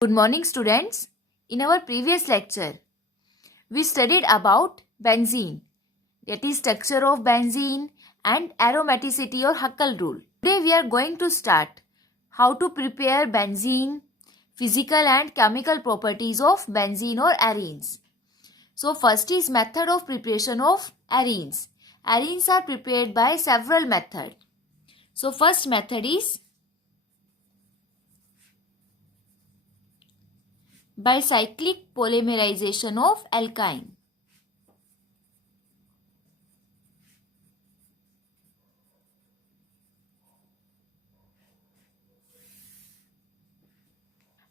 Good morning, students. In our previous lecture, we studied about benzene, that is structure of benzene and aromaticity or Huckel rule. Today we are going to start how to prepare benzene, physical and chemical properties of benzene or arenes. So first is method of preparation of arenes. Arenes are prepared by several methods. So first method is by cyclic polymerization of alkyne.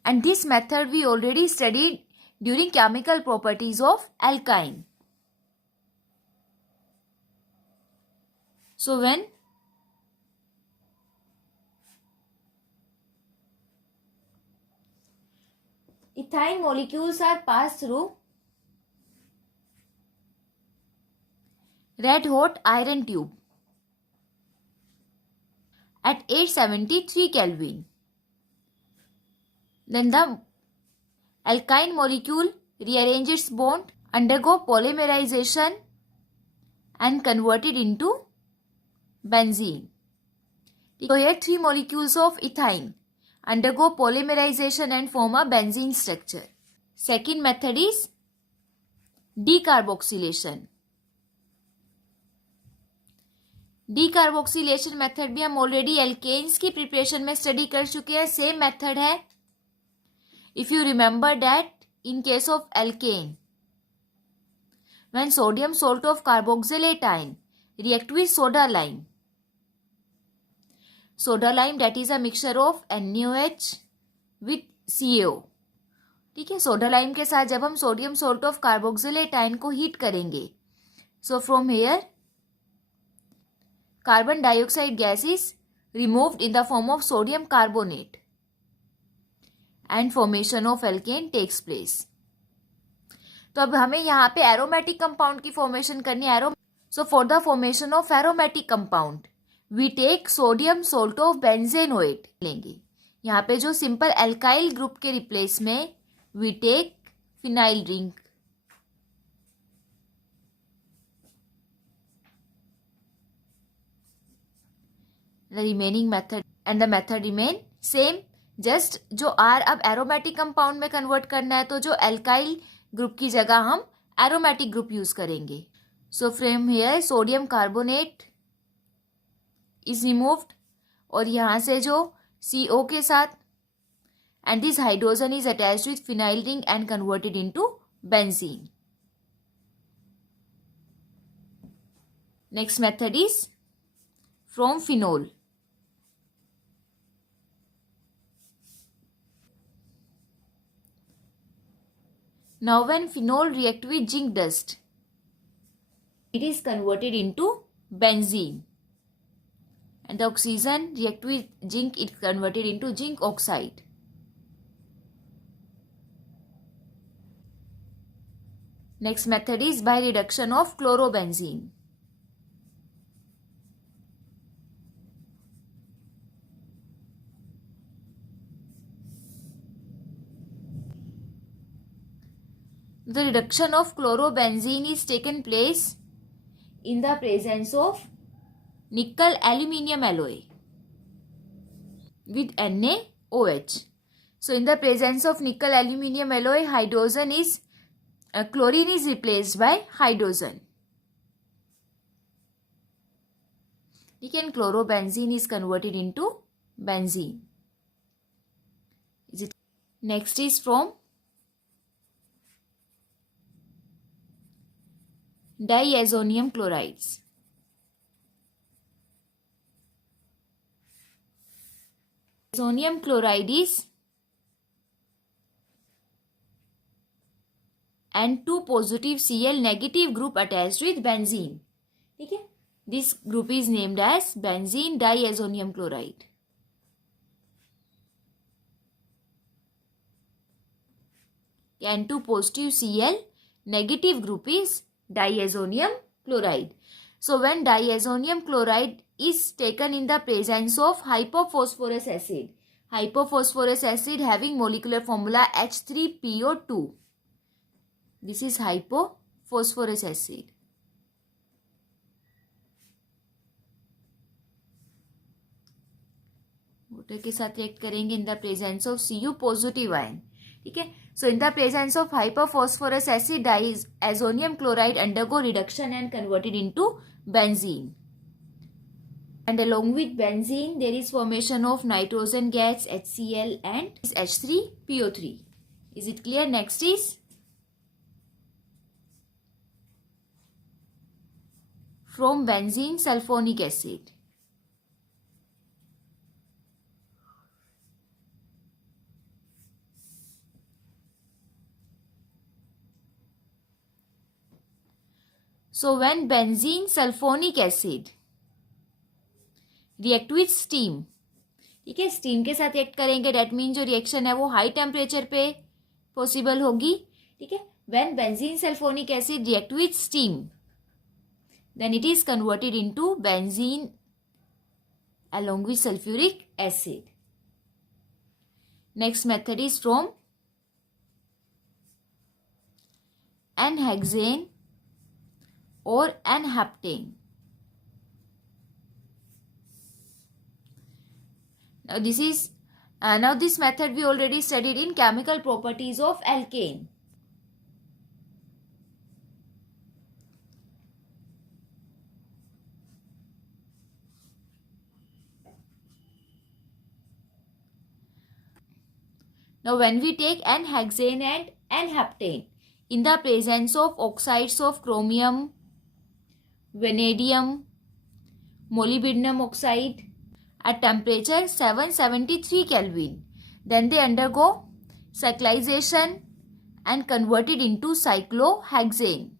And this method we already studied during chemical properties of alkyne. So when ethyne molecules are passed through red hot iron tube at 873 Kelvin, then the alkyne molecule rearranges its bond, undergo polymerization and converted into benzene. So here three molecules of ethyne undergo polymerization and form a benzene structure. Second method is decarboxylation. Decarboxylation method भी हम already alkanes की preparation में study कर चुके हैं. Same method है. If you remember that in case of alkene, when sodium salt of carboxylate ion react with soda lime, soda lime that is a mixture of NaOH with CaO. ठीक है. Soda lime के साथ जब हम sodium salt of carboxylate ion को heat करेंगे, so from here carbon dioxide gas is removed in the form of sodium carbonate and formation of alkane takes place. तो अब हमें यहाँ पे aromatic compound की formation करनी है. So for the formation of aromatic compound, we take sodium salt of benzenoate लेंगे. यहाँ पे जो simple alkyl group के replace में we take phenyl ring. The remaining method and the method remain same. Just जो R अब aromatic compound में convert करना है, तो जो alkyl group की जगह हम aromatic group use करेंगे. So from here sodium carbonate is removed और यहाँ से जो CO के साथ and this hydrogen is attached with phenyl ring and converted into benzene. Next method is from phenol. Now when phenol react with zinc dust, it is converted into benzene. And the oxygen react with zinc, it is converted into zinc oxide. Next method is by reduction of chlorobenzene. The reduction of chlorobenzene is taken place in the presence of nickel aluminium alloy with NaOH. So in the presence of nickel aluminium alloy, chlorine is replaced by hydrogen. Again, chlorobenzene is converted into benzene. Next is from diazonium chlorides. Diazonium chloride is N2 positive Cl negative group attached with benzene. ठीक है. This group is named as benzene diazonium chloride. N2 positive Cl negative group is diazonium chloride. So when diazonium chloride is taken in the presence of hypophosphorus acid, hypophosphorus acid having molecular formula H3PO2. This is hypophosphorus acid. Water के साथ react करेंगे in the presence of Cu positive ion. ठीक है. So in the presence of hypophosphorus acid, diazonium chloride undergo reduction and converted into benzene. And along with benzene, there is formation of nitrogen gas HCl and H3PO3. Is it clear? Next is from benzene sulfonic acid. So when benzene sulfonic acid react with steam, ठीक है, steam के साथ react करेंगे, that mean जो reaction है वो high temperature पे possible होगी. ठीक है. When benzene sulfonic acid react with steam, then it is converted into benzene along with sulfuric acid. Next method is from n-hexane or n-heptane. Now this method we already studied in chemical properties of alkane. Now when we take n-hexane and n-heptane in the presence of oxides of chromium, vanadium, molybdenum oxide at temperature 773 Kelvin, then they undergo cyclization and converted into cyclohexane.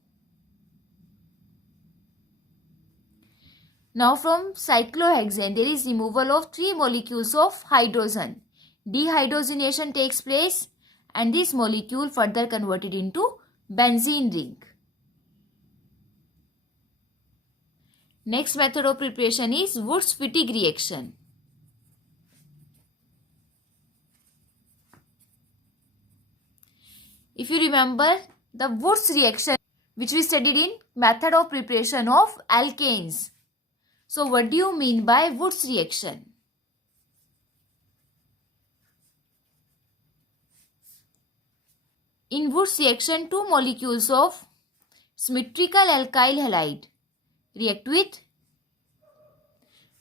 Now from cyclohexane there is removal of 3 molecules of hydrogen. Dehydrogenation takes place and this molecule further converted into benzene ring. Next method of preparation is Wurtz-Fittig reaction. If you remember the Wurtz reaction which we studied in method of preparation of alkanes. So what do you mean by Wurtz reaction? In Wurtz reaction, 2 molecules of symmetrical alkyl halide react with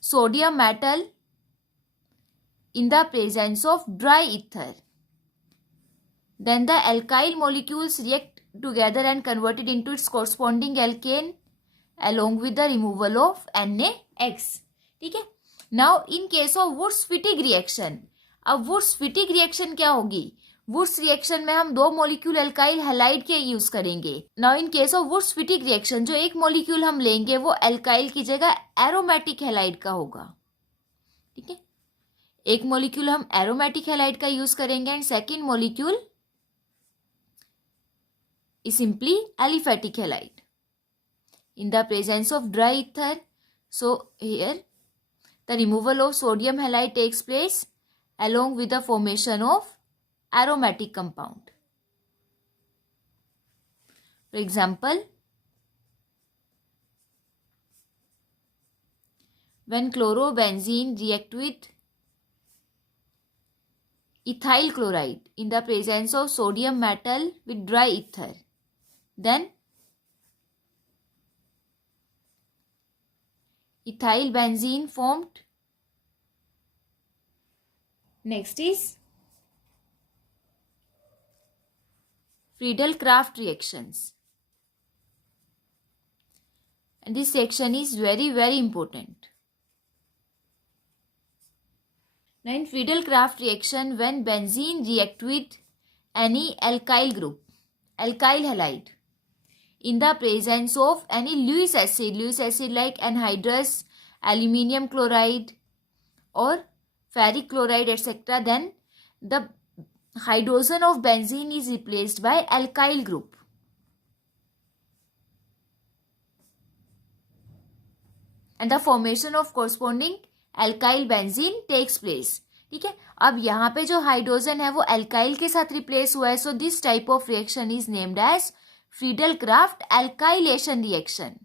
sodium metal in the presence of dry ether. Then the alkyl molecules react together and converted into its corresponding alkane along with the removal of NaX. ठीक है. Now in case of Wurtz-Fittig reaction, अब Wurtz-Fittig reaction क्या होगी? Wurtz reaction में हम 2 molecule alkyl halide के use करेंगे. Now in case of Wurtz Fittig reaction जो एक मॉलिक्यूल हम लेंगे वो अल्काइल की जगह एरोमेटिक हैलाइड का होगा. ठीक है. एक मॉलिक्यूल हम एरोमेटिक हैलाइड का यूज करेंगे and second molecule is simply aliphatic halide in the presence of dry ether. So here the removal of sodium halide takes place along with the formation of aromatic compound. For example, when chlorobenzene react with ethyl chloride in the presence of sodium metal with dry ether, then ethyl benzene formed. Next is Friedel-Crafts reactions, and this section is very important. Now in Friedel-Crafts reaction, when benzene react with any alkyl group, alkyl halide in the presence of any Lewis acid like anhydrous aluminium chloride or ferric chloride etc., then the hydrogen of benzene is replaced by alkyl group. And the formation of corresponding alkyl benzene takes place. ठीक है, अब यहाँ पे जो hydrogen है वो alkyl के साथ रिप्लेस हुआ है, so this type of reaction is named as Friedel Crafts alkylation reaction.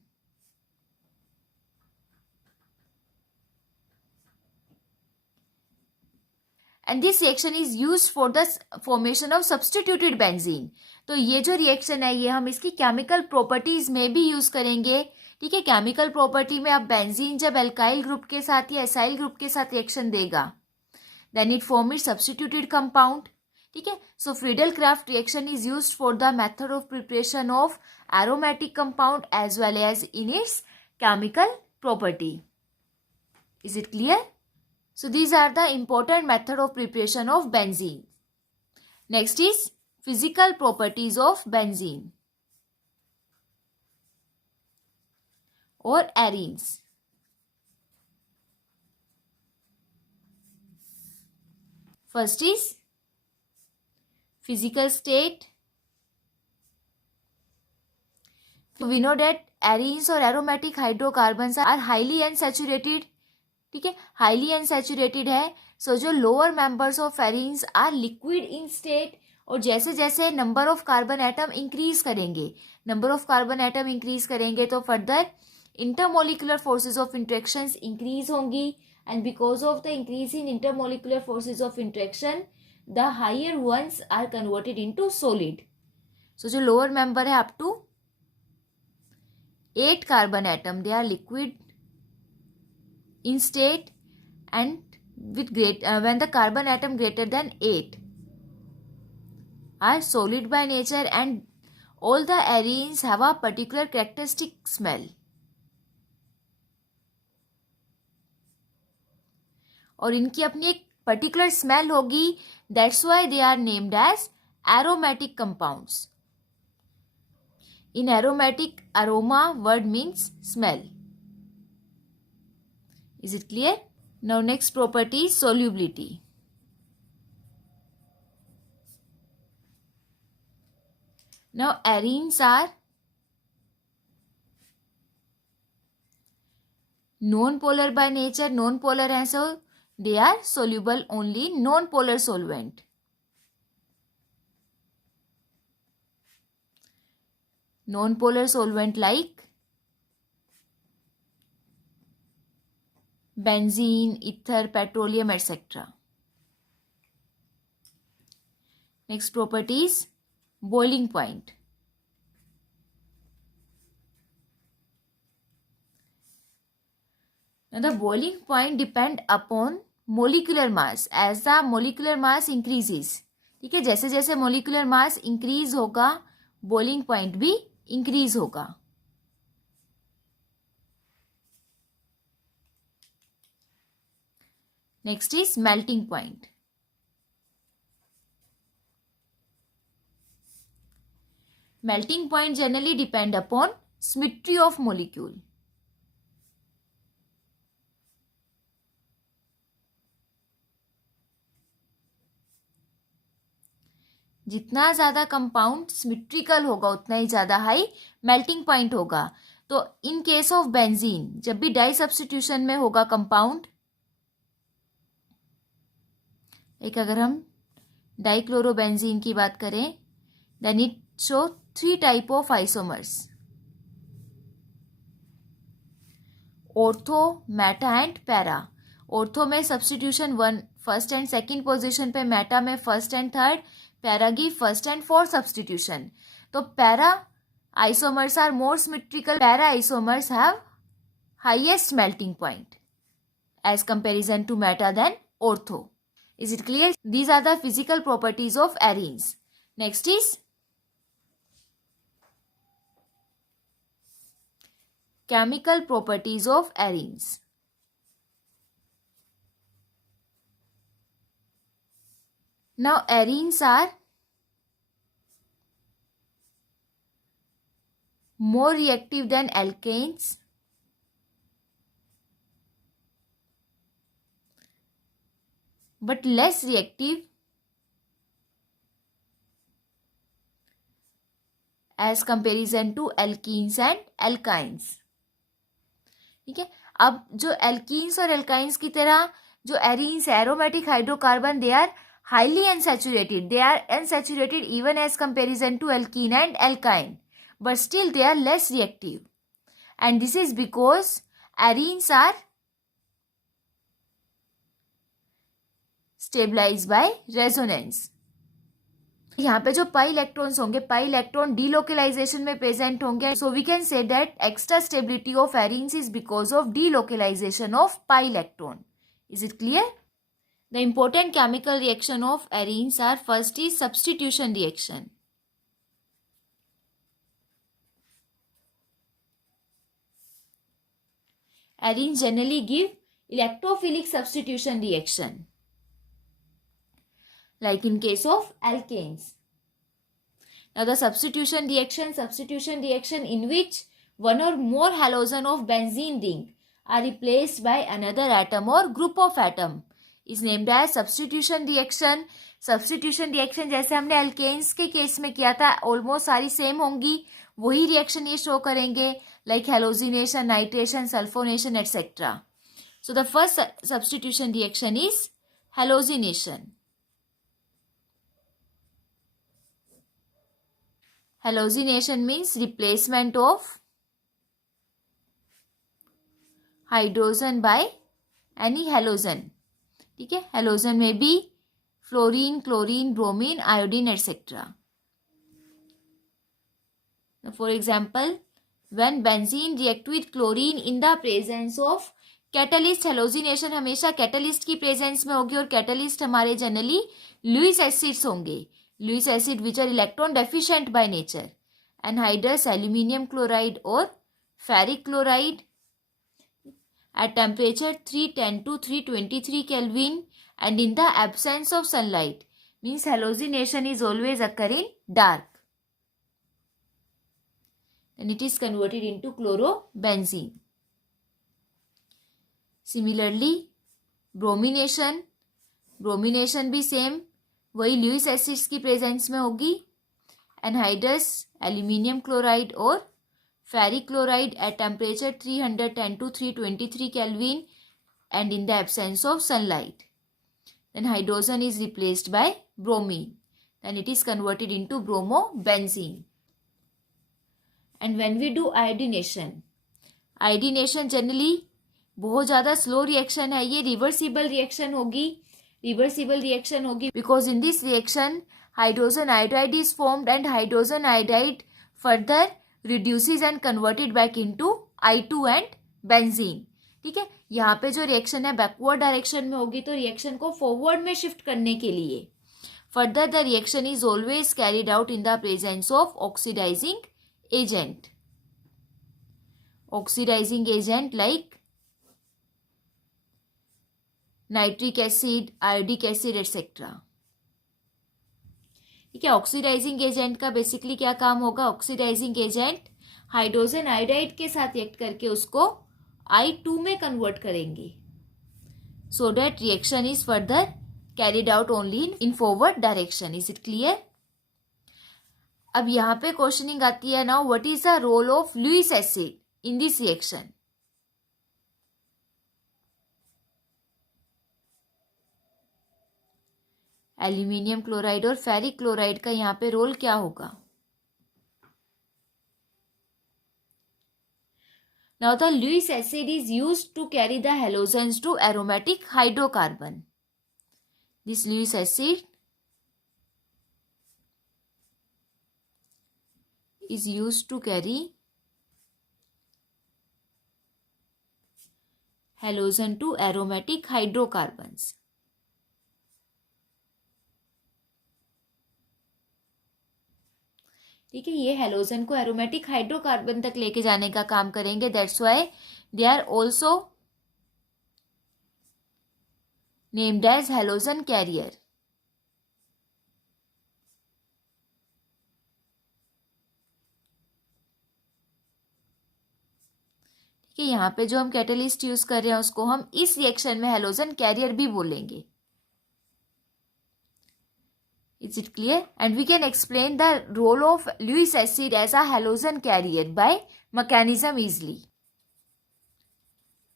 And this reaction is use for the formation of substituted benzene. तो ये जो रिएक्शन है ये हम इसकी केमिकल प्रॉपर्टीज में भी यूज करेंगे. ठीक है, केमिकल प्रॉपर्टी में अब बेंजीन जब एल्काइल ग्रुप के साथ या एसाइल ग्रुप के साथ रिएक्शन देगा then it form it substituted compound. ठीक है, so Friedel Crafts reaction is used for the method of preparation of aromatic compound as well as in its chemical property. Is it clear? So these are the important method of preparation of benzene. Next is physical properties of benzene or arenes. First is physical state. We know that arenes or aromatic hydrocarbons are highly unsaturated. ठीक है, highly unsaturated है. So जो lower members of arenes are liquid in state, और जैसे जैसे number of carbon atom increase करेंगे तो further intermolecular forces of interactions increase होंगी, and because of the increase in intermolecular forces of interaction the higher ones are converted into solid. So जो lower member है up to 8 carbon atom they are liquid in state, and with when the carbon atom greater than 8 are solid by nature, and all the arenes have a particular characteristic smell. और इनकी अपनी एक particular smell होगी. That's why they are named as aromatic compounds. In aromatic, aroma word means smell. Is it clear? Now next property is solubility. Now arenes are non-polar by nature. Non-polar है, so they are soluble only in non-polar solvent. Non-polar solvent like benzene, ether, petroleum, etc. Next property is boiling point. Now the boiling point depend upon molecular mass. As the molecular mass increases, ठीक है, जैसे जैसे molecular mass increase होगा boiling point भी increase होगा. Next is melting point. Melting point generally depend upon symmetry of molecule. जितना ज़्यादा compound symmetrical होगा उतना ही ज़्यादा हाई मेल्टिंग पॉइंट होगा. तो इन केस ऑफ बेंजीन जब भी डाई सब्स्टिट्यूशन में होगा कंपाउंड, एक अगर हम डाइक्लोरोबेंजीन की बात करें then it show 3 type of isomers, ortho, meta and para. Ortho में substitution 1 first and second position पे, मेटा में फर्स्ट एंड थर्ड, पैरा की फर्स्ट एंड फोर्थ सब्स्टिट्यूशन. तो para isomers are more symmetrical. Para isomers have highest melting point as comparison to meta then ortho. Is it clear? These are the physical properties of arenes. Next is chemical properties of arenes. Now arenes are more reactive than alkanes. But less reactive as comparison to alkenes and alkynes. ठीक है, अब जो alkenes और alkynes की तरह जो arenes aromatic hydrocarbon they are highly unsaturated. They are unsaturated even as comparison to alkene and alkyne, but still they are less reactive. And this is because arenes are stabilized by resonance. यहाँ पे जो pi electrons होंगे, pi electron delocalisation में present होंगे. So we can say that extra stability of arenes is because of delocalisation of pi electron. Is it clear? The important chemical reaction of arenes are: first is substitution reaction. Arenes generally give electrophilic substitution reaction, like in case of alkanes. Now the substitution reaction in which one or more halogen of benzene ring are replaced by another atom or group of atom is named as substitution reaction. Substitution reaction जैसे हमने alkanes के case में किया था, almost सारी same होंगी, वही reaction ये शो करेंगे, like halogenation, nitration, sulphonation etcetera. So the first substitution reaction is halogenation. Halogenation means replacement of hydrogen by any halogen. ठीक है, हेलोजन में भी fluorine, chlorine, bromine, iodine etcetera. For example, when benzene react with chlorine in the presence of catalyst. Halogenation हमेशा catalyst की presence में होगी और catalyst हमारे जनरली लुईस एसिड्स होंगे. Lewis acid which are electron deficient by nature. Anhydrous aluminium chloride और ferric chloride at temperature 310 to 323 Kelvin and in the absence of sunlight, means halogenation is always occurring dark. Then it is converted into chlorobenzene. Similarly, bromination भी same वही Lewis acids की presence में होगी. Anhydrous aluminium chloride और ferric chloride at temperature 310 to 323 Kelvin and in the absence of sunlight. Then hydrogen is replaced by bromine. Then it is converted into bromobenzene. And when we do iodination generally बहुत ज़्यादा slow reaction है. ये reversible reaction होगी because in this reaction hydrogen iodide is formed and hydrogen iodide further reduces and converted back into I2 and benzene. ठीक है, यहाँ पे जो रिएक्शन है बैकवर्ड डायरेक्शन में होगी, तो रिएक्शन को फॉरवर्ड में शिफ्ट करने के लिए further the reaction is always carried out in the presence of oxidising agent. Oxidising agent like nitric acid, iodic acid etcetera. ठीक है, ऑक्सीडाइजिंग एजेंट का बेसिकली क्या काम होगा? ऑक्सीडाइजिंग एजेंट हाइड्रोजन आयोडाइड के साथ रिएक्ट करके उसको I2 में कन्वर्ट करेंगे, so that reaction is further carried out only in forward direction. Is it clear? अब यहाँ पे क्वेश्चनिंग आती है, now what is the role of Lewis acid in this reaction? Aluminium chloride और फेरिक क्लोराइड का यहाँ पे रोल क्या होगा? Now the Lewis acid is used to carry the halogens to aromatic hydrocarbon. This Lewis acid is used to carry halogen to aromatic hydrocarbons. ठीक है, ये halogen को एरोमेटिक हाइड्रोकार्बन तक लेके जाने का काम करेंगे. That's why they are also named as halogen carrier. ठीक है, यहाँ पे जो हम कैटलिस्ट यूज कर रहे हैं उसको हम इस रिएक्शन में हेलोजन कैरियर भी बोलेंगे. Is it clear? And we can explain the role of Lewis acid as a halogen carrier by mechanism easily.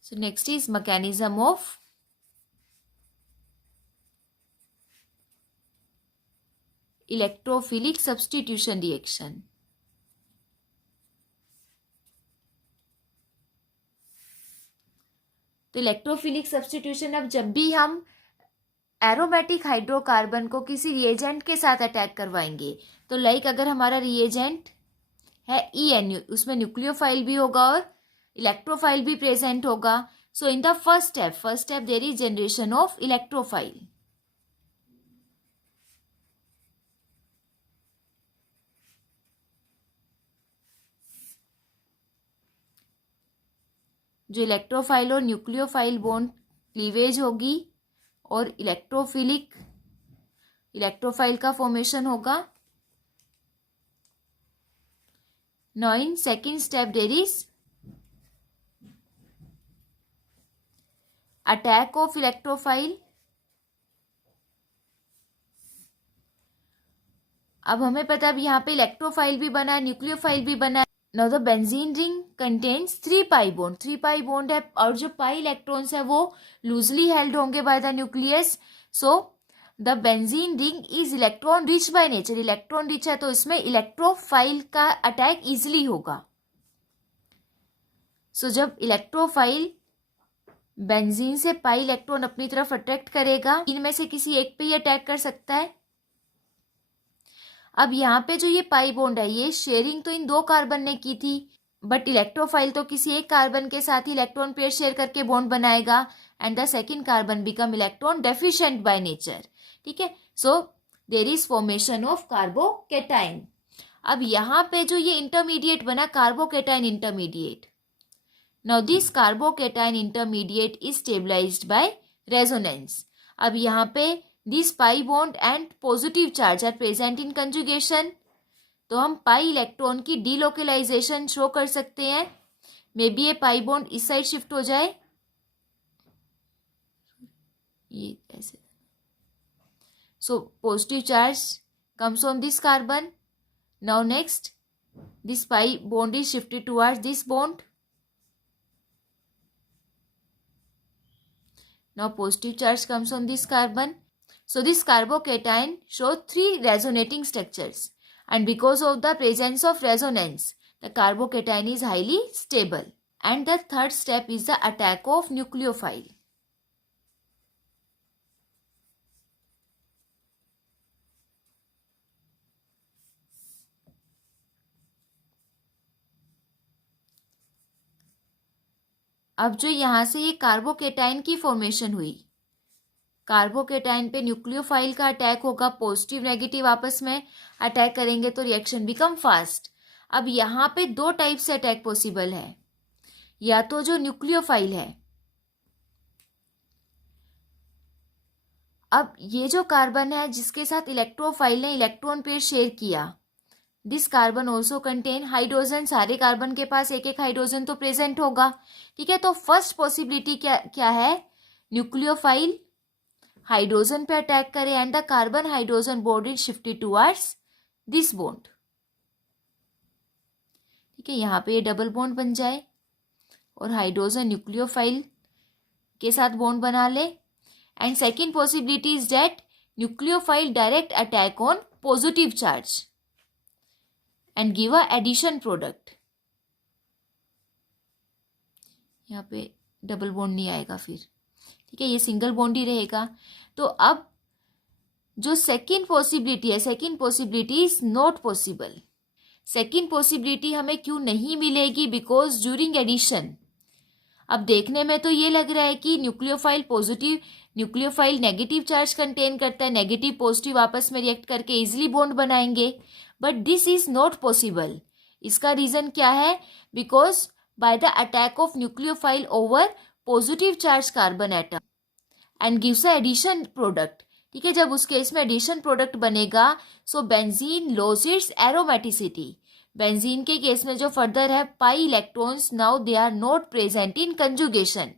So next is mechanism of electrophilic substitution reaction. तो इलेक्ट्रोफिलिक सब्स्टिट्यूशन, अब जब भी हम aromatic hydrocarbon को किसी reagent के साथ attack करवाएंगे, तो लाइक अगर हमारा रिएजेंट है ENU, उसमें न्यूक्लियोफाइल भी होगा और इलेक्ट्रोफाइल भी प्रेजेंट होगा। So in the first step there is generation of electrophile. जो इलेक्ट्रोफाइल और न्यूक्लियोफाइल बॉन्ड क्लीवेज होगी और इलेक्ट्रोफाइल का फॉर्मेशन होगा। Now in second step there is attack of electrophile. अब हमें पता है, अब यहाँ पे इलेक्ट्रोफाइल भी बना है, न्यूक्लियोफाइल भी बना है। Now the benzene ring contains 3 pi bond, 3 pi bond है और जो पाई इलेक्ट्रॉन्स है वो लूजली हेल्ड होंगे by the nucleus. So the benzene ring is electron rich by nature, electron rich है तो इसमें इलेक्ट्रोफाइल का अटैक इजिली होगा। सो जब इलेक्ट्रोफाइल बेंजीन से पाई इलेक्ट्रॉन अपनी तरफ अट्रैक्ट करेगा, इनमें से किसी एक पे ही अटैक कर सकता है। अब यहाँ पे जो ये पाई बॉन्ड है, ये शेयरिंग तो इन 2 कार्बन ने की थी, बट इलेक्ट्रोफाइल तो किसी एक कार्बन के साथ ही इलेक्ट्रॉन पेयर शेयर करके बॉन्ड बनाएगा and the second carbon become electron deficient by nature. ठीक है, so there is formation of carbocation. अब यहाँ पे जो ये इंटरमीडिएट बना, carbocation intermediate, now this carbocation intermediate is stabilised by resonance. अब यहाँ पे this pi bond and positive charge are present in conjugation, तो हम पाई इलेक्ट्रॉन की डीलोकलाइजेशन शो कर सकते हैं। मे बी ये पाई बॉन्ड इस साइड शिफ्ट हो जाए, ये ऐसे। So positive charge comes on this carbon. Now next this pi bond is shifted towards this bond. Now positive charge comes on this carbon. So this carbocation shows 3 resonating structures, and because of the presence of resonance, the carbocation is highly stable. And the third step is the attack of nucleophile. अब जो यहाँ से ये carbocation की formation हुई, carbocation पे nucleophile का attack होगा, पॉजिटिव नेगेटिव आपस में अटैक करेंगे तो रिएक्शन बिकम फास्ट। अब यहाँ पे 2 टाइप से अटैक पॉसिबल है, या तो जो न्यूक्लियोफाइल है, अब ये जो कार्बन है जिसके साथ इलेक्ट्रोफाइल ने इलेक्ट्रॉन पेयर शेयर किया, this carbon also contain hydrogen, सारे कार्बन के पास एक एक हाइड्रोजन तो प्रेजेंट होगा। ठीक है, तो फर्स्ट पॉसिबिलिटी क्या है, न्यूक्लियोफाइल हाइड्रोजन पे अटैक करे and the carbon hydrogen bond is shifted towards this bond. ठीक है, यहाँ पे ये डबल बॉन्ड बन जाए और हाइड्रोजन न्यूक्लियोफाइल के साथ बॉन्ड बना ले। And second possibility is that nucleophile direct attack on positive charge and give a addition product। यहाँ पे डबल बॉन्ड नहीं आएगा फिर, ठीक है, ये सिंगल बॉन्ड ही रहेगा। तो अब जो सेकेंड पॉसिबिलिटी है, second possibility is not possible. Second possibility हमें क्यों नहीं मिलेगी, बिकॉज ड्यूरिंग एडिशन, अब देखने में तो ये लग रहा है कि न्यूक्लियोफाइल नेगेटिव चार्ज कंटेन करता है, नेगेटिव पॉजिटिव आपस में रिएक्ट करके इजिली बॉन्ड बनाएंगे, but this is not possible. इसका रीजन क्या है, because by the attack of nucleophile over positive charge carbon atom and gives a addition product. ठीक है, जब उस केस में एडिशन प्रोडक्ट बनेगा, so benzene loss its aromaticity. Benzene के केस में जो फर्दर है, pi electrons now they are not present in conjugation.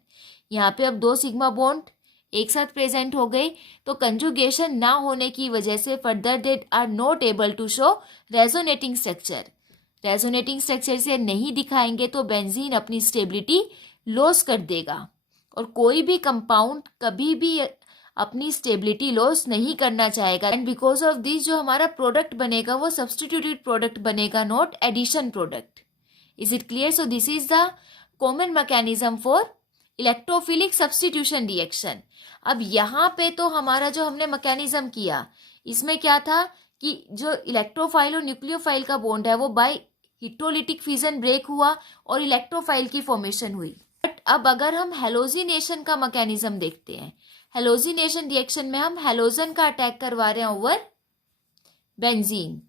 यहाँ पे अब 2 सिग्मा बॉन्ड एक साथ प्रेजेंट हो गए, तो कंजुगेशन ना होने की वजह से further they are not able to show resonating structure. Resonating structure से नहीं दिखाएंगे तो बेंजीन अपनी स्टेबिलिटी लॉस कर देगा और कोई भी कंपाउंड कभी भी अपनी स्टेबिलिटी लॉस नहीं करना चाहेगा एंड बिकॉज ऑफ दिस जो हमारा प्रोडक्ट बनेगा वो सब्सटीट्यूटेड प्रोडक्ट बनेगा, not addition product. Is it clear? So this is the common mechanism for electrophilic substitution reaction. अब यहाँ पे तो हमारा जो हमने मैकेनिज्म किया इसमें क्या था कि जो इलेक्ट्रोफाइल और न्यूक्लियोफाइल का बॉन्ड है वो बाय हिट्रोलिटिक फिजन ब्रेक हुआ और इलेक्ट्रोफाइल की फॉर्मेशन हुई. बट अब अगर हम हेलोजिनेशन का मैकेनिज्म देखते हैं, हेलोजिनेशन रिएक्शन में हम हेलोजन का अटैक करवा रहे हैं ओवर बेंजीन,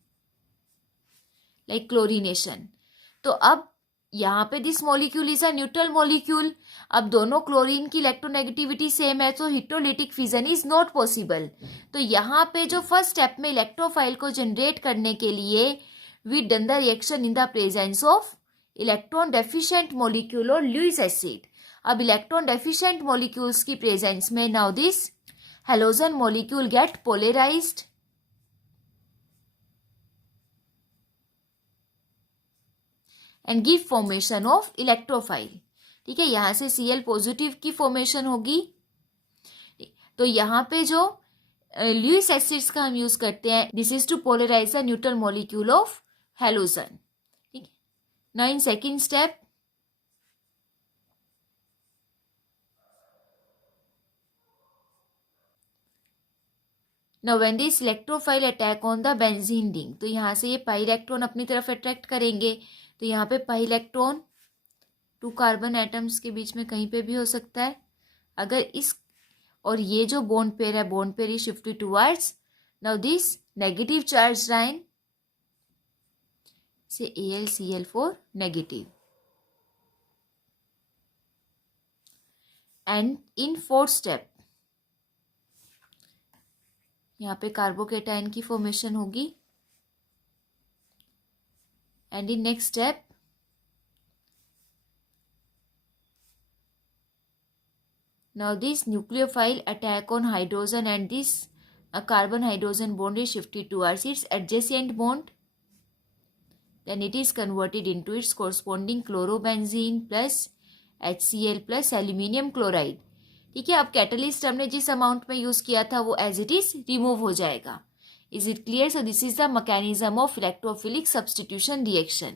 लाइक क्लोरीनेशन. तो अब यहाँ पे this molecule is a neutral molecule. अब दोनों क्लोरीन की इलेक्ट्रोनेगेटिविटी सेम है तो heterolytic fission is not possible. तो यहाँ पे जो फर्स्ट स्टेप में इलेक्ट्रोफाइल को जनरेट करने के लिए we done the reaction in the presence of electron deficient molecule और लुईस एसिड. अब इलेक्ट्रॉन डेफिशिएंट मॉलिक्यूल्स की प्रेजेंस में now this halogen molecule get polarised and give formation of electrophile. ठीक है, यहां से Cl पॉजिटिव की फॉर्मेशन होगी. तो यहाँ पे जो लुईस एसिड्स का हम यूज करते हैं, this is to polarize the neutral molecule of halogen. ठीक है, now in second step now when this electrophile attack on the benzene ring, तो यहाँ से ये पाई इलेक्ट्रॉन अपनी तरफ अट्रैक्ट करेंगे. तो यहाँ पे पाई इलेक्ट्रॉन 2 कार्बन एटम्स के बीच में कहीं पे भी हो सकता है. अगर इस और ये जो बॉन्ड पेयर है, bond pair is shifted towards now this negative charge line से AlCl4 negative. And in fourth step यहाँ पे कार्बोकेटाइन की फॉर्मेशन होगी. And in next step now this nucleophile attack on hydrogen and this carbon hydrogen bond is shifted towards its adjacent bond, then it is converted into its corresponding chlorobenzene plus HCl plus aluminium chloride. ठीक है, अब catalyst हमने जिस amount में use किया था वो as it is remove हो जाएगा. Is it clear? So this is the mechanism of electrophilic substitution reaction.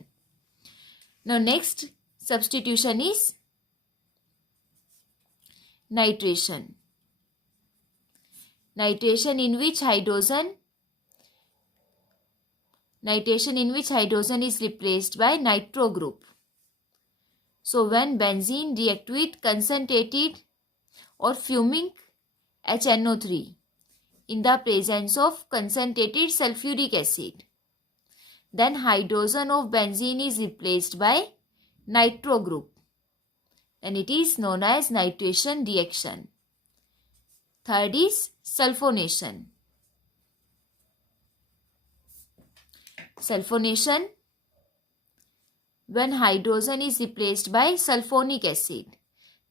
Now next substitution is nitration. Nitration in which hydrogen is replaced by nitro group. So when benzene react with concentrated or fuming HNO3 in the presence of concentrated sulfuric acid, then hydrogen of benzene is replaced by nitro group. And it is known as nitration reaction. Third is sulfonation. Sulfonation, when hydrogen is replaced by sulfonic acid,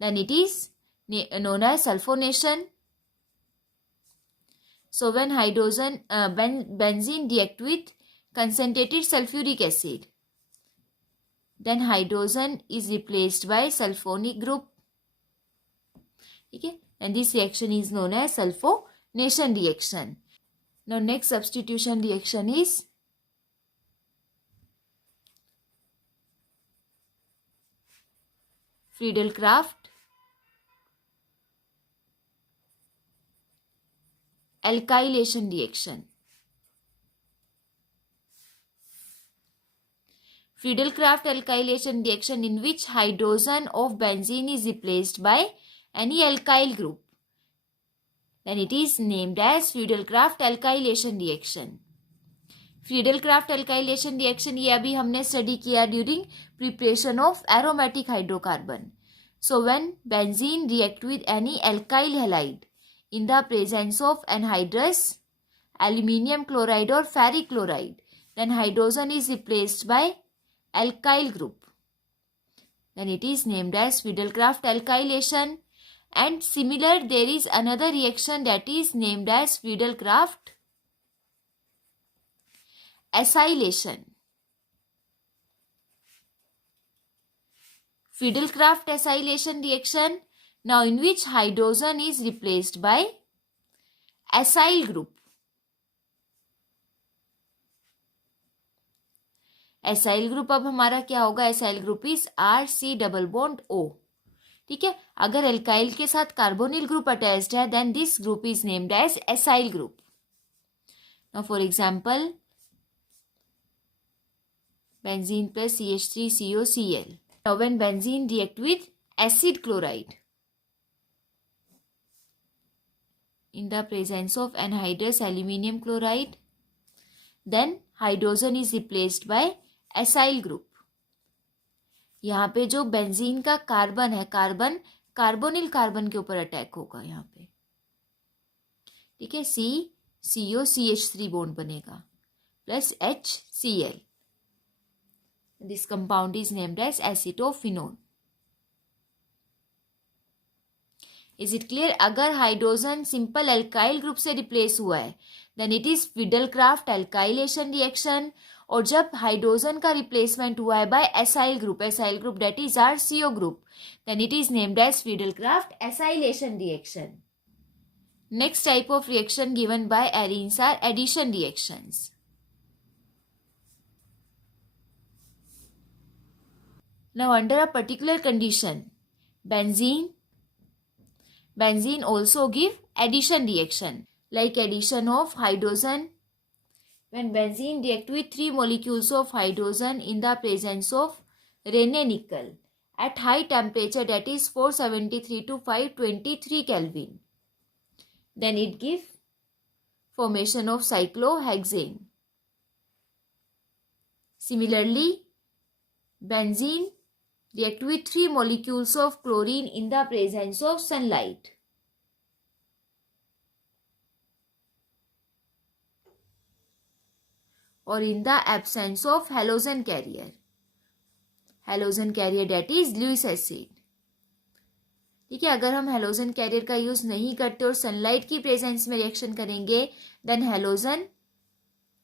then it is known as sulfonation. So when benzene react with concentrated sulfuric acid, then hydrogen is replaced by sulfonic group. Okay, and this reaction is known as sulfonation reaction. Now next substitution reaction is Friedel-Crafts alkylation reaction. Friedel-Crafts alkylation reaction in which hydrogen of benzene is replaced by any alkyl group, then it is named as Friedel-Crafts alkylation reaction. Friedel-Crafts alkylation reaction ये अभी हमने study किया during preparation of aromatic hydrocarbon. So when benzene react with any alkyl halide in the presence of anhydrous aluminium chloride or ferric chloride, then hydrogen is replaced by alkyl group. Then it is named as Friedel-Crafts alkylation. And similar, there is another reaction that is named as Friedel-Crafts acylation. Friedel-Crafts acylation reaction, now in which hydrogen is replaced by acyl group. Acyl group अब हमारा क्या होगा? Acyl group is RC double bond O. ठीक है, अगर alkyl के साथ carbonyl group attached है then this group is named as acyl group. Now for example benzene plus CH3COCl. Now when benzene react with acid chloride in the presence of anhydrous aluminum chloride, then hydrogen is replaced by acyl group. यहाँ पे जो benzene का carbon है, carbon carbonyl carbon के ऊपर attack होगा यहाँ पे. ठीक है, CCOCH3 बॉन्ड बनेगा plus HCl. This compound is named as acetophenone. Is it clear? अगर हाइड्रोजन सिंपल एल्काइल ग्रुप से रिप्लेस हुआ है then it is Friedel Crafts alkylation reaction. और जब हाइड्रोजन का रिप्लेसमेंट हुआ है by acyl group that is RCO group, then it is named as Friedel Crafts acylation reaction. Next type of reaction given by arenes are addition reactions. Now under a particular condition, benzene also give addition reaction, like addition of hydrogen. When benzene react with 3 molecules of hydrogen in the presence of Rene nickel at high temperature, that is 473 to 523 Kelvin, then it give formation of cyclohexane. Similarly, benzene react with 3 molecules of chlorine in the presence of sunlight. Or in the absence of halogen carrier. Halogen carrier that is Lewis acid. ठीक है, अगर हम halogen career का use नहीं करते और sunlight की presence में रिएक्शन करेंगे then halogen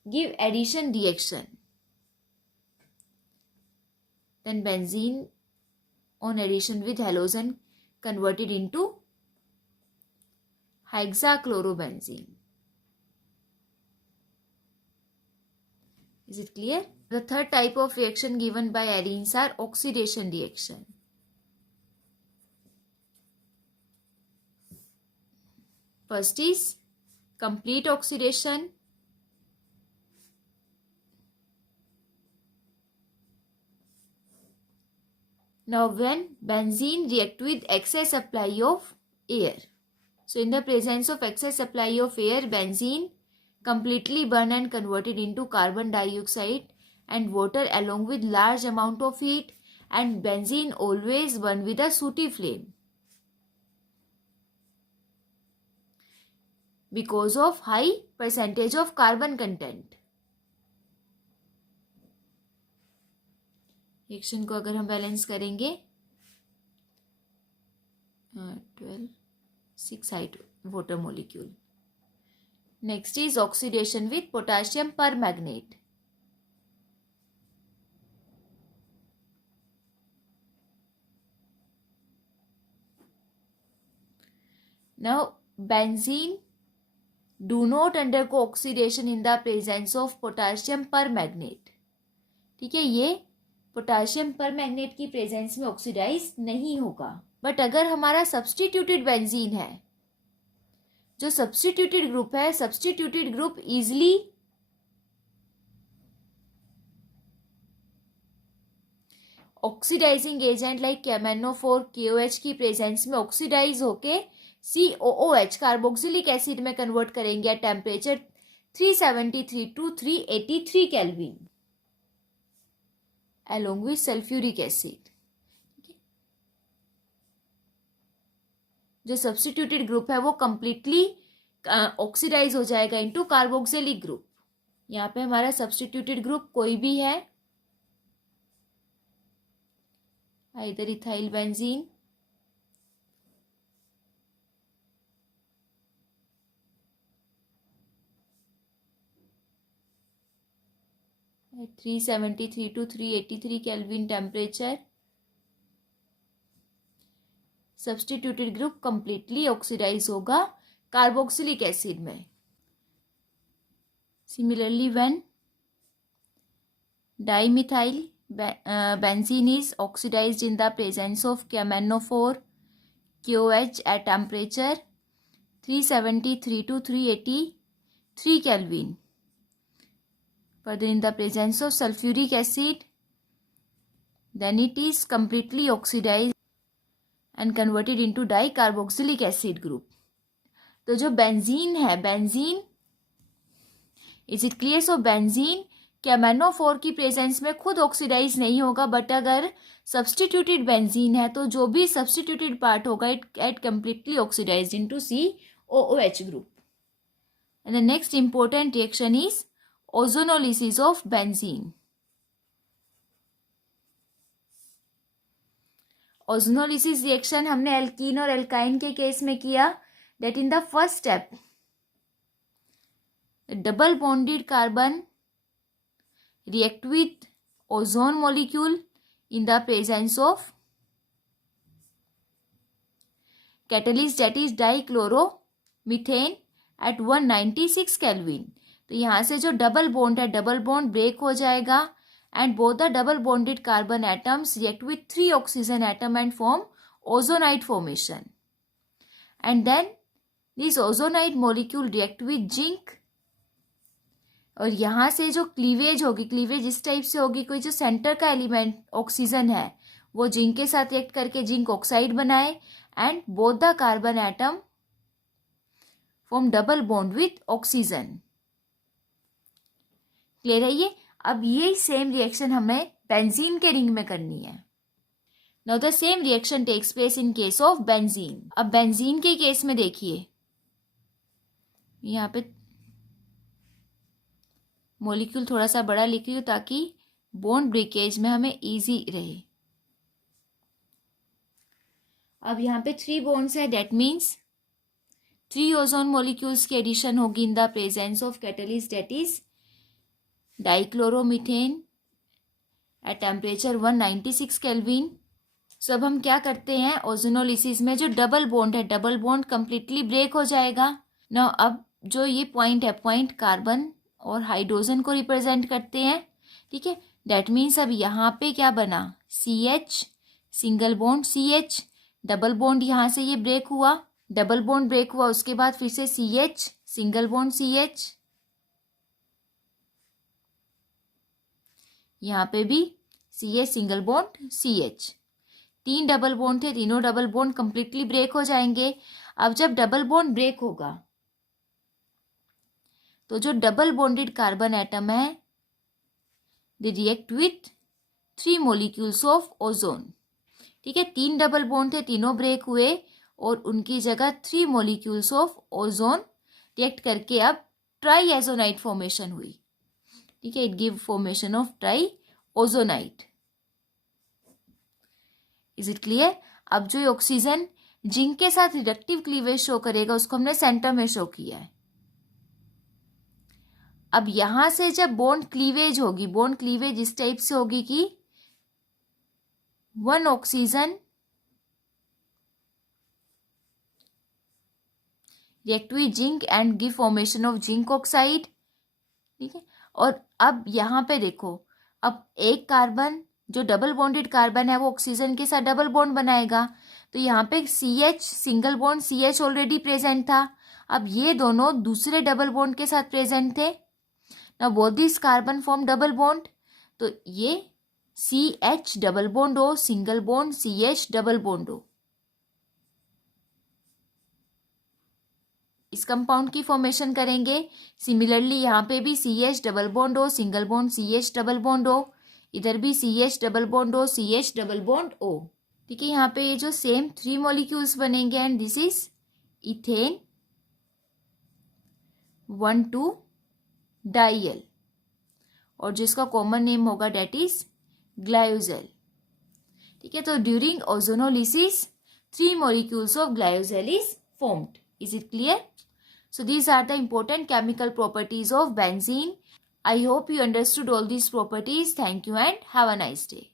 give addition reaction. Then benzene on addition with halogen converted into hexachlorobenzene. Is it clear? The third type of reaction given by arenes are oxidation reaction. First is complete oxidation. Now when benzene react with excess supply of air. So in the presence of excess supply of air, benzene completely burn and converted into carbon dioxide and water along with large amount of heat, and benzene always burn with a sooty flame because of high percentage of carbon content. Reaction को अगर हम balance करेंगे 6 water molecule. Next is oxidation with potassium permanganate. Now benzene do not undergo oxidation in the presence of potassium permanganate. ठीक है, ये potassium permanganate की presence में oxidize नहीं होगा. बट अगर हमारा सब्स्टिट्यूटेड बेंजीन है, जो सब्स्टिट्यूटेड ग्रुप है, substituted group easily oxidizing agent like KMnO4 KOH की प्रेजेंस में ऑक्सीडाइज होके COOH कार्बोक्सिलिक एसिड में कन्वर्ट करेंगे at temperature 373 to 383 Kelvin along with sulfuric acid. जो सब्स्टिट्यूटेड ग्रुप है वो कंप्लीटली ऑक्सीडाइज हो जाएगा इनटू कार्बोक्सिलिक ग्रुप. यहाँ पे हमारा सब्स्टिट्यूटेड ग्रुप कोई भी है, इधर ethyl benzene, at 373 to 383 Kelvin temperature. Substituted group completely oxidize होगा कार्बोक्सिलिक एसिड में. Similarly, when dimethyl benzene is oxidized in the presence of KMnO4 KOH at temperature 373 to 383 Kelvin. Further, in the presence of sulfuric acid, then it is completely oxidized and converted into dicarboxylic acid group. तो जो benzene है, benzene, is it clear? So benzene KMnO4 की presence में खुद oxidise नहीं होगा, but अगर substituted benzene है तो जो भी सब्सटीट्यूटेड पार्ट होगा it get completely oxidized into COOH group. And the next important reaction is ozonolysis of benzene. Ozonolysis reaction हमने एल्कीन और एल्काइन के केस में किया. That in the first step double bonded carbon react with ozone molecule in the presence of catalyst, that is dichloromethane at 196 Kelvin. तो यहाँ से जो double bond है, डबल बॉन्ड ब्रेक हो जाएगा and both the double bonded carbon atoms react with 3 oxygen atom and form ozonide formation. And then this ozonide molecule react with zinc, और यहाँ से जो क्लीवेज होगी, क्लीवेज इस टाइप से होगी, कोई जो सेंटर का एलिमेंट ऑक्सीजन है वो जिंक के साथ रिएक्ट करके जिंक ऑक्साइड बनाए and both the carbon atom form double bond with oxygen. Clear है ये? अब ये सेम रिएक्शन हमें बेंजीन के रिंग में करनी है. Now the same reaction takes place in case of benzene. अब बेंजीन के केस में देखिए, यहाँ पे मॉलिक्यूल थोड़ा सा बड़ा लिख रही हूँ ताकि बॉन्ड ब्रेकेज में हमें इजी रहे. अब यहाँ पे 3 बॉन्ड्स है, दैट मीन्स 3 ओजोन मॉलिक्यूल्स की एडिशन होगी in the presence of catalyst, that is dichloromethane at temperature 196 kelvin. So अब हम क्या करते हैं, ओजोनोलिसिस में जो डबल बॉन्ड है, डबल बॉन्ड कंप्लीटली ब्रेक हो जाएगा. ना अब जो ये पॉइंट है, पॉइंट कार्बन और हाइड्रोजन को रिप्रेजेंट करते हैं. ठीक है, दैट मीन्स अब यहाँ पे क्या बना, CH single bond CH, double bond यहाँ से ये ब्रेक हुआ, डबल बॉन्ड ब्रेक हुआ, उसके बाद फिर से CH सिंगल बॉन्ड CH, यहाँ पे भी CH single bond CH. 3 double bond थे, तीनों डबल बॉन्ड कंप्लीटली ब्रेक हो जाएंगे. अब जब डबल बॉन्ड ब्रेक होगा तो जो डबल बॉन्डेड कार्बन एटम है they react with 3 molecules of ozone. ठीक है, 3 डबल बॉन्ड थे, तीनों ब्रेक हुए और उनकी जगह 3 मॉलिक्यूल्स ऑफ ओजोन रिएक्ट करके अब ट्राई एजोनाइट फॉर्मेशन हुई. ठीक है, it give formation of try ozonide. Is it clear? अब जो ऑक्सीजन जिंक के साथ रिडक्टिव क्लीवेज शो करेगा उसको हमने सेंटर में शो किया है. अब यहां से जब बॉन्ड क्लीवेज होगी, बॉन्ड क्लीवेज इस टाइप से होगी कि 1 oxygen react with zinc and give formation of zinc oxide. ठीक है, और अब यहाँ पे देखो, अब एक कार्बन जो डबल बॉन्डेड कार्बन है वो ऑक्सीजन के साथ डबल बॉन्ड बनाएगा. तो यहाँ पे CH single bond CH already present था. अब ये दोनों दूसरे डबल बॉन्ड के साथ प्रेजेंट थे. Now both this carbon form double bond. तो ये CH डबल बॉन्ड हो, single bond CH double bond हो. इस कंपाउंड की फॉर्मेशन करेंगे. सिमिलरली यहाँ पे भी CH डबल बॉन्ड हो, single bond CH double bond हो, इधर भी CH डबल बॉन्ड हो, CH डबल बॉन्ड हो. ठीक है, यहाँ पे ये जो सेम 3 मॉलिक्यूल्स बनेंगे and this is ethane 1,2 dial और जिसका कॉमन नेम होगा डेट इज ग्लायोजेल. ठीक है, तो during ozonolysis 3 molecules of glyoxal is formed. Is it clear? So these are the important chemical properties of benzene. I hope you understood all these properties. Thank you and have a nice day.